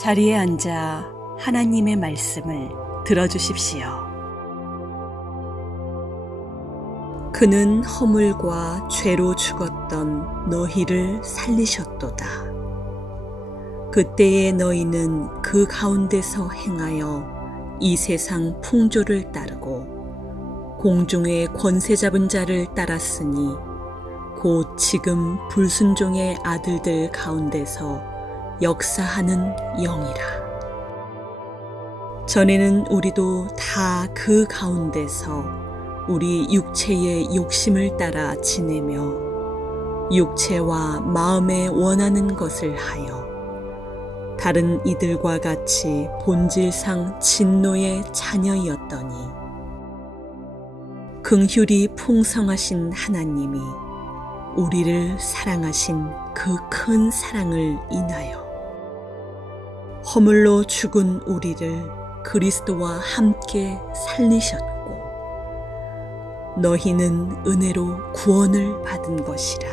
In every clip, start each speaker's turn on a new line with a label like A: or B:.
A: 자리에 앉아 하나님의 말씀을 들어주십시오. 그는 허물과 죄로 죽었던 너희를 살리셨도다. 그때의 너희는 그 가운데서 행하여 이 세상 풍조를 따르고 공중의 권세 잡은 자를 따랐으니 곧 지금 불순종의 아들들 가운데서 역사하는 영이라. 전에는 우리도 다 그 가운데서 우리 육체의 욕심을 따라 지내며 육체와 마음에 원하는 것을 하여 다른 이들과 같이 본질상 진노의 자녀이었더니 긍휼이 풍성하신 하나님이 우리를 사랑하신 그 큰 사랑을 인하여 허물로 죽은 우리를 그리스도와 함께 살리셨고 너희는 은혜로 구원을 받은 것이라.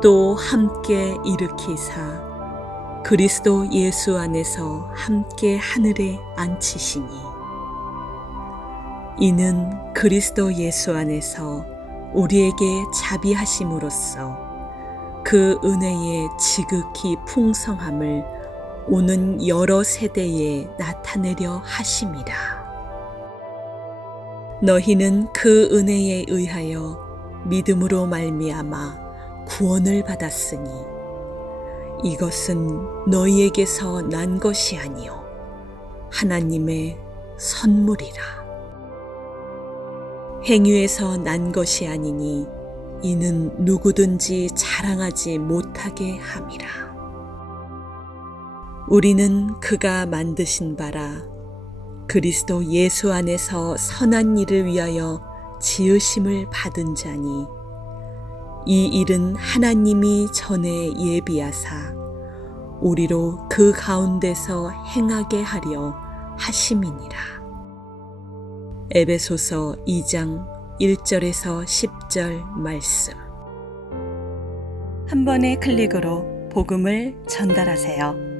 A: 또 함께 일으키사 그리스도 예수 안에서 함께 하늘에 앉히시니 이는 그리스도 예수 안에서 우리에게 자비하심으로써 그 은혜의 지극히 풍성함을 오는 여러 세대에 나타내려 하심이라. 너희는 그 은혜에 의하여 믿음으로 말미암아 구원을 받았으니 이것은 너희에게서 난 것이 아니요 하나님의 선물이라. 행위에서 난 것이 아니니 이는 누구든지 자랑하지 못하게 함이라. 우리는 그가 만드신 바라 그리스도 예수 안에서 선한 일을 위하여 지으심을 받은 자니 이 일은 하나님이 전에 예비하사 우리로 그 가운데서 행하게 하려 하심이니라. 에베소서 2장 1절에서 10절 말씀. 한 번의 클릭으로 복음을 전달하세요.